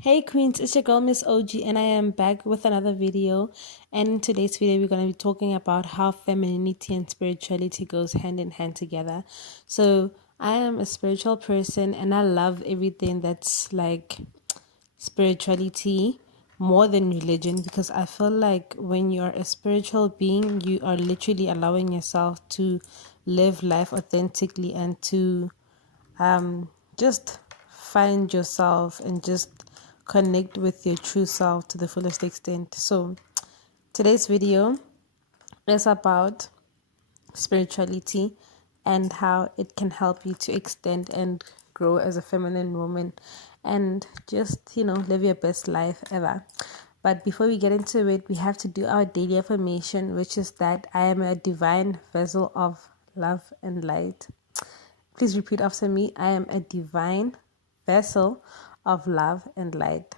Hey Queens, it's your girl Miss OG, and I am back with another video. And in today's video, we're going to be talking about how femininity and spirituality goes hand in hand together. So, I am a spiritual person, and I love everything that's like spirituality more than religion, because I feel like when you're a spiritual being, you are literally allowing yourself to live life authentically and to just find yourself and just connect with your true self to the fullest extent. So, today's video is about spirituality and how it can help you to extend and grow as a feminine woman and just, live your best life ever. But before we get into it, we have to do our daily affirmation, which is that I am a divine vessel of love and light. Please repeat after me. I am a divine vessel of love and light.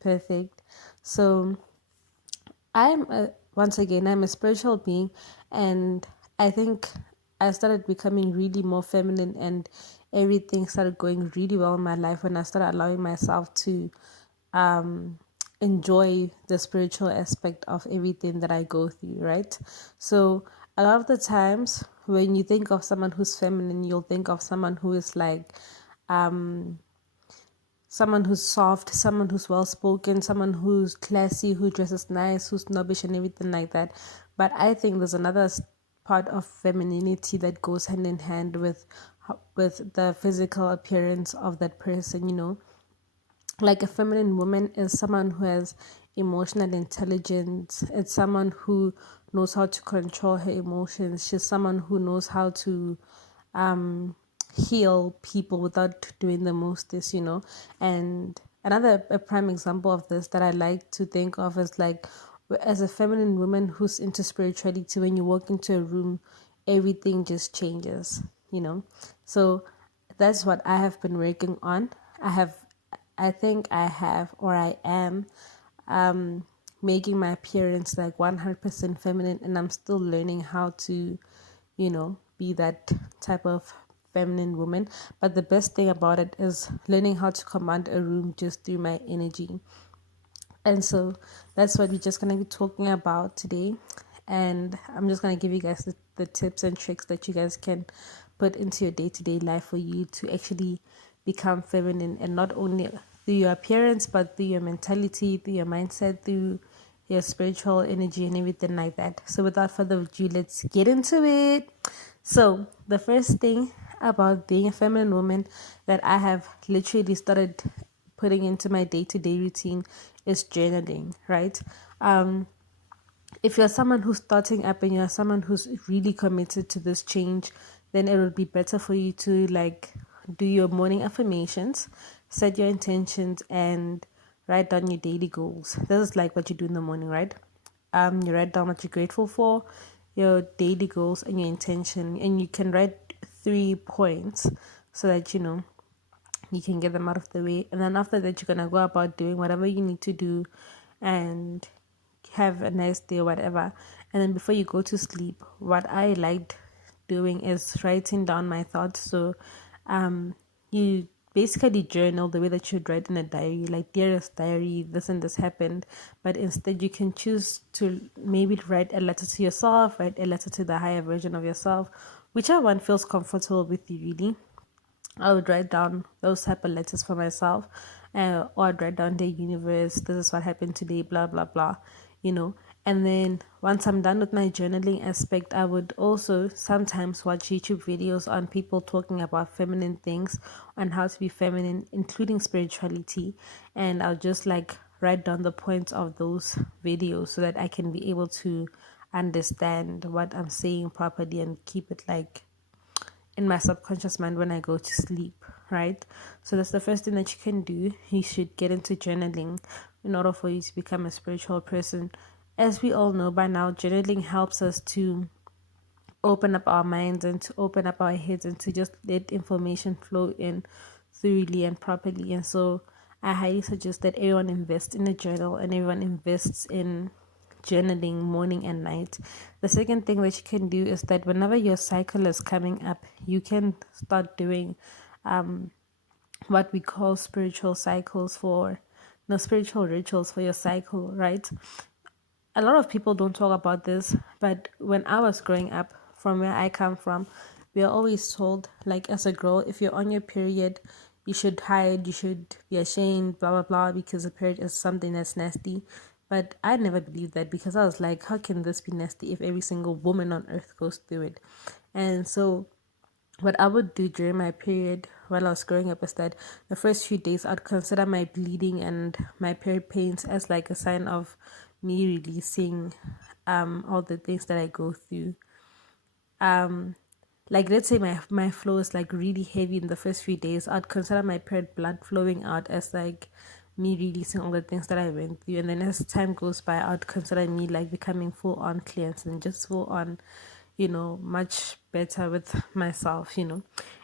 Perfect. So I'm a spiritual being, and I think I started becoming really more feminine, and everything started going really well in my life when I started allowing myself to enjoy the spiritual aspect of everything that I go through, right? So a lot of the times when you think of someone who's feminine, you'll think of someone who is like someone who's soft, someone who's well spoken, someone who's classy, who dresses nice, who's snobbish and everything like that. But I think there's another part of femininity that goes hand in hand with the physical appearance of that person. Like a feminine woman is someone who has emotional intelligence. It's someone who knows how to control her emotions. She's someone who knows how to heal people without doing the most. And another a prime example of this that I like to think of is like, as a feminine woman who's into spirituality, when you walk into a room, everything just changes. So that's what I have been working on. I think I have, or I am, making my appearance like 100% feminine, and I'm still learning how to, be that type of feminine woman. But the best thing about it is learning how to command a room just through my energy. And so that's what we're just going to be talking about today. And I'm just going to give you guys the tips and tricks that you guys can put into your day to day life for you to actually become feminine, and not only through your appearance, but through your mentality, through your mindset, through your spiritual energy, and everything like that. So, without further ado, let's get into it. So, the first thing about being a feminine woman that I have literally started putting into my day-to-day routine is journaling, right? If you're someone who's starting up and you're someone who's really committed to this change, then it would be better for you to like do your morning affirmations, set your intentions, and write down your daily goals. This is like what you do in the morning, right? You write down what you're grateful for, your daily goals, and your intention, and you can write 3 points so that you can get them out of the way. And then after that, you're gonna go about doing whatever you need to do and have a nice day or whatever. And then before you go to sleep, what I liked doing is writing down my thoughts. So you basically journal the way that you'd write in a diary, like, dearest diary, this and this happened. But instead you can choose to maybe write a letter to yourself, write a letter to the higher version of yourself, whichever one feels comfortable with you, really. I would write down those type of letters for myself, or I'd write down the universe, this is what happened today, blah blah blah, you know. And then once I'm done with my journaling aspect, I would also sometimes watch YouTube videos on people talking about feminine things, on how to be feminine, including spirituality, and I'll just like write down the points of those videos so that I can be able to understand what I'm saying properly and keep it like in my subconscious mind when I go to sleep, right? So that's the first thing that you can do. You should get into journaling in order for you to become a spiritual person. As we all know by now, journaling helps us to open up our minds and to open up our heads and to just let information flow in thoroughly and properly. And so I highly suggest that everyone invests in a journal and everyone invests in journaling morning and night. The second thing that you can do is that whenever your cycle is coming up, you can start doing what we call spiritual cycles for no spiritual rituals for your cycle, right? A lot of people don't talk about this, but when I was growing up, from where I come from, we are always told, like as a girl, if you're on your period, you should hide, you should be ashamed, blah blah blah, because a period is something that's nasty. But I never believed that because I was like, how can this be nasty if every single woman on earth goes through it? And so what I would do during my period while I was growing up is that the first few days I'd consider my bleeding and my period pains as like a sign of me releasing all the things that I go through. Um like let's say my flow is like really heavy in the first few days, I'd consider my period blood flowing out as like me releasing all the things that I went through, and then as time goes by I'd consider me like becoming full on cleansed and just full on, much better with myself,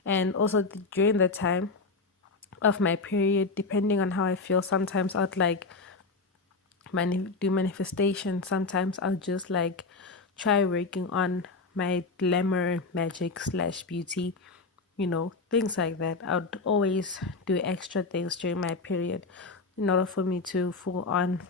and also during the time of my period, depending on how I feel, sometimes I'd like do manifestation. Sometimes I'll just like try working on my glamour magic slash beauty, things like that. I would always do extra things during my period in order for me to full on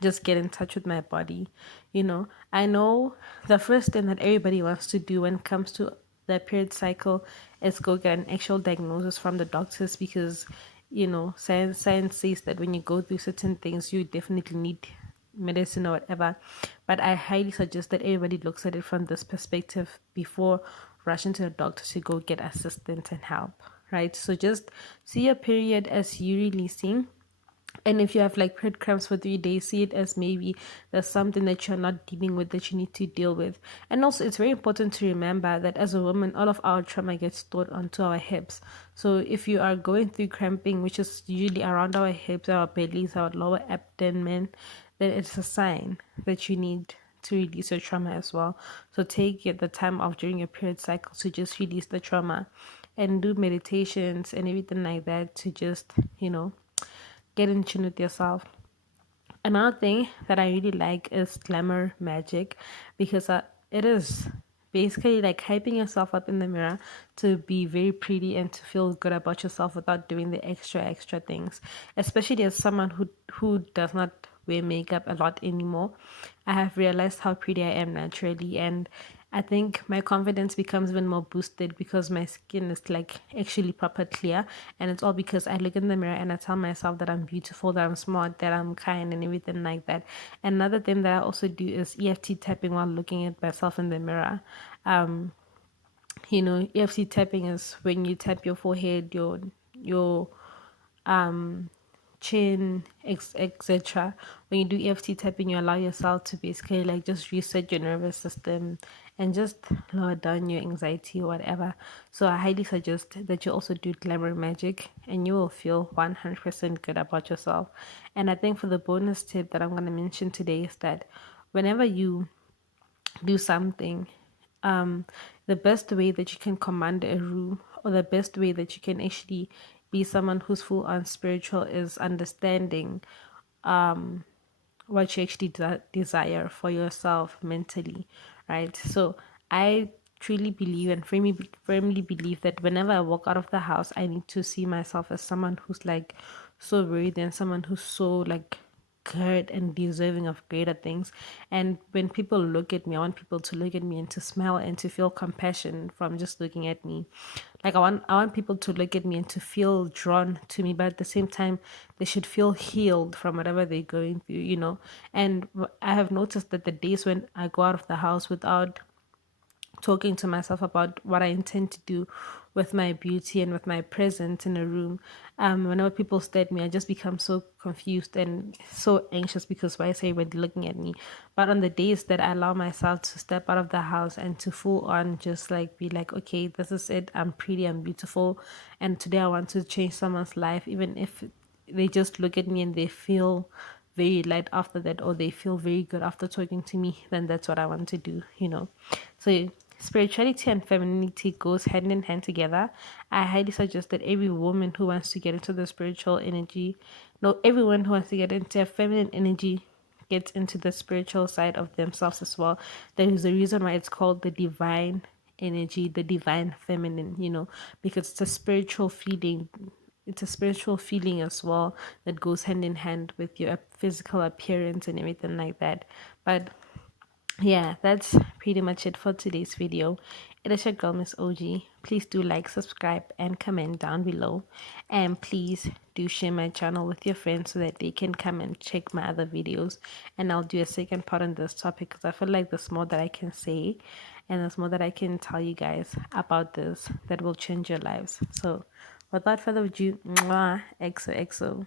just get in touch with my body. I know the first thing that everybody wants to do when it comes to their period cycle is go get an actual diagnosis from the doctors, because science says that when you go through certain things you definitely need medicine or whatever. But I highly suggest that everybody looks at it from this perspective before rushing to the doctor to go get assistance and help, right? So just see your period as you releasing, and if you have like period cramps for 3 days, see it as maybe there's something that you're not dealing with that you need to deal with. And also, it's very important to remember that as a woman, all of our trauma gets stored onto our hips. So if you are going through cramping, which is usually around our hips, our bellies, our lower abdomen, then it's a sign that you need to release your trauma as well. So take the time off during your period cycle to just release the trauma, and do meditations and everything like that to just, get in tune with yourself. Another thing that I really like is glamour magic, because it is basically like hyping yourself up in the mirror to be very pretty and to feel good about yourself without doing the extra things. Especially as someone who does not wear makeup a lot anymore, I have realized how pretty I am naturally, and I think my confidence becomes even more boosted because my skin is like actually proper clear, and it's all because I look in the mirror and I tell myself that I'm beautiful, that I'm smart, that I'm kind, and everything like that. Another thing that I also do is EFT tapping while looking at myself in the mirror. EFT tapping is when you tap your forehead, your chin, etc. When you do EFT tapping, you allow yourself to basically like just reset your nervous system and just lower down your anxiety or whatever. So I highly suggest that you also do glamour magic, and you will feel 100% good about yourself. And I think for the bonus tip that I'm going to mention today is that whenever you do something, um, the best way that you can command a room, or the best way that you can actually be someone who's full on spiritual, is understanding what you actually desire for yourself mentally, right? So I truly believe and firmly believe that whenever I walk out of the house, I need to see myself as someone who's like so worthy and someone who's so like good and deserving of greater things. And when people look at me, I want people to look at me and to smile and to feel compassion from just looking at me. Like I want people to look at me and to feel drawn to me, but at the same time they should feel healed from whatever they're going through. And I have noticed that the days when I go out of the house without talking to myself about what I intend to do with my beauty and with my presence in a room. Whenever people stare at me, I just become so confused and so anxious because why is everybody looking at me? But on the days that I allow myself to step out of the house and to full on just like be like, okay, this is it. I'm pretty, I'm beautiful. And today I want to change someone's life, even if they just look at me and they feel very light after that, or they feel very good after talking to me, then that's what I want to do. So spirituality and femininity goes hand in hand together. I highly suggest that every woman who wants to get into the spiritual energy, no, everyone who wants to get into a feminine energy gets into the spiritual side of themselves as well. There is a reason why it's called the divine energy, the divine feminine, because it's a spiritual feeling. it's a spiritual feeling as well that goes hand in hand with your physical appearance and everything like that. But yeah, that's pretty much it for today's video. It is your girl, Miss OG. Please do like, subscribe, and comment down below. And please do share my channel with your friends so that they can come and check my other videos. And I'll do a second part on this topic because I feel like there's more that I can say and there's more that I can tell you guys about this that will change your lives. So without further ado, mwah, XOXO.